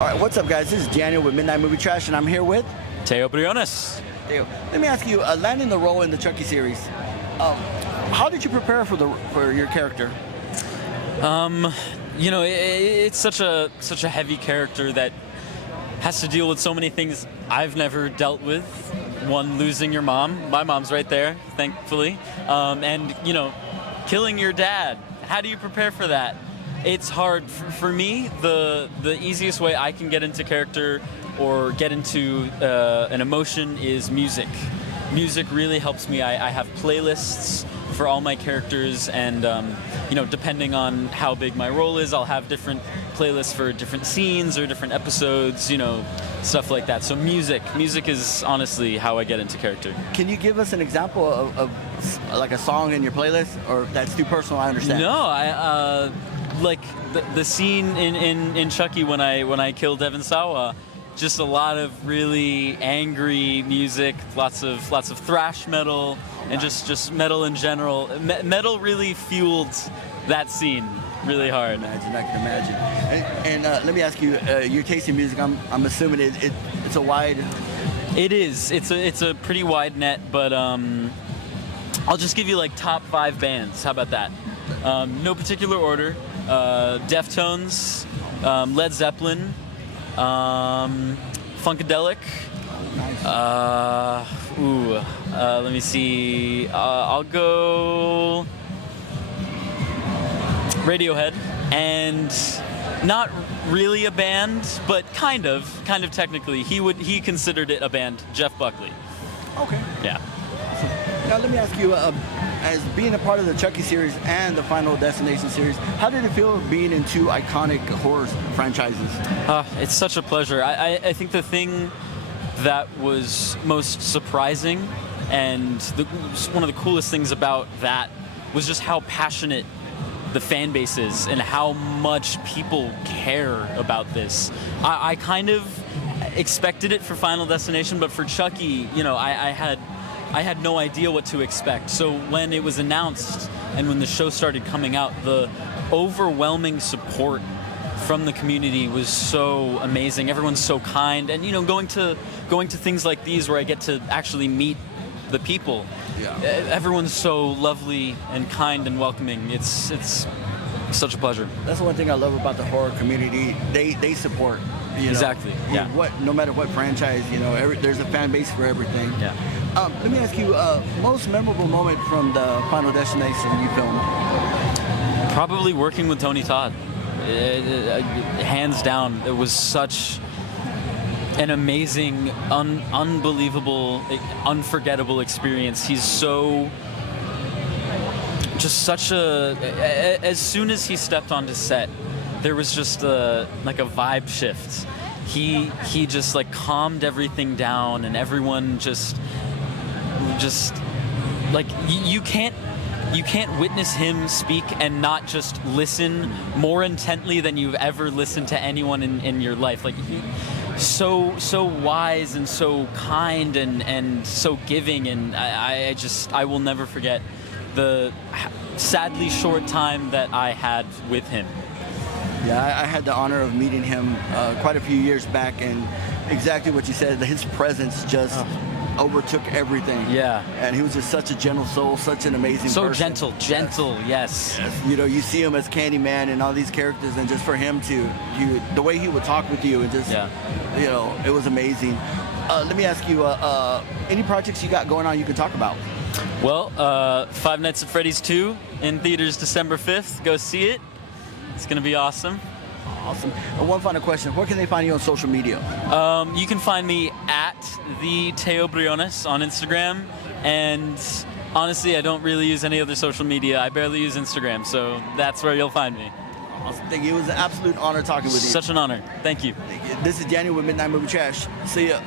All right, what's up, guys? This is Daniel with Midnight Movie Trash, and I'm here with Teo Briones. Teo. Let me ask you, landing the role in the Chucky series, how did you prepare for your character? It's such a heavy character that has to deal with so many things I've never dealt with. One, losing your mom. My mom's right there, thankfully. And killing your dad. How do you prepare for that? It's hard. For me, the easiest way I can get into character or get into an emotion is music. Music really helps me. I have playlists for all my characters, and depending on how big my role is, I'll have different playlists for different scenes or different episodes, stuff like that. So music is honestly how I get into character. Can you give us an example of like a song in your playlist, or that's too personal? I understand. No, like the scene in Chucky when I killed Devon Sawa, just a lot of really angry music, lots of thrash metal, and just metal in general. Metal really fueled that scene really hard. I can imagine. And let me ask you, your taste in music. I'm assuming it's a wide. It is. It's a pretty wide net, but I'll just give you like top 5 bands. How about that? No particular order. Deftones, Led Zeppelin, Funkadelic. Let me see. I'll go Radiohead, and not really a band, but kind of technically. He considered it a band. Jeff Buckley. Okay. Yeah. Now let me ask you, as being a part of the Chucky series and the Final Destination series, how did it feel being in 2 iconic horror franchises? It's such a pleasure. I think the thing that was most surprising and one of the coolest things about that was just how passionate the fan base is and how much people care about this. I kind of expected it for Final Destination, but for Chucky, I had no idea what to expect. So when it was announced and when the show started coming out, the overwhelming support from the community was so amazing. Everyone's so kind, and going to things like these where I get to actually meet the people. Yeah. Everyone's so lovely and kind and welcoming. It's such a pleasure. That's the one thing I love about the horror community. They support. Exactly. Yeah. No matter what franchise, there's a fan base for everything. Yeah. Let me ask you, most memorable moment from the Final Destination you filmed? Probably working with Tony Todd. Hands down, it was such an amazing, unbelievable, unforgettable experience. He's such a. As soon as he stepped onto set, there was just a vibe shift. He just calmed everything down, and everyone just you can't witness him speak and not just listen more intently than you've ever listened to anyone in your life. So wise and so kind and so giving, and I will never forget the sadly short time that I had with him. Yeah, I had the honor of meeting him quite a few years back, and exactly what you said, his presence just overtook everything. Yeah. And he was just such a gentle soul, such an amazing person. So gentle, yes. You see him as Candyman and all these characters, and just for him the way he would talk with you, and just, it was amazing. Let me ask you, any projects you got going on you can talk about? Well, Five Nights at Freddy's 2 in theaters December 5th. Go see it. It's going to be awesome. Awesome. And one final question. Where can they find you on social media? You can find me at the Teo Briones on Instagram. And honestly, I don't really use any other social media. I barely use Instagram, so that's where you'll find me. Awesome. Thank you. It was an absolute honor talking with you. Such an honor. Thank you. This is Daniel with Midnight Movie Trash. See ya.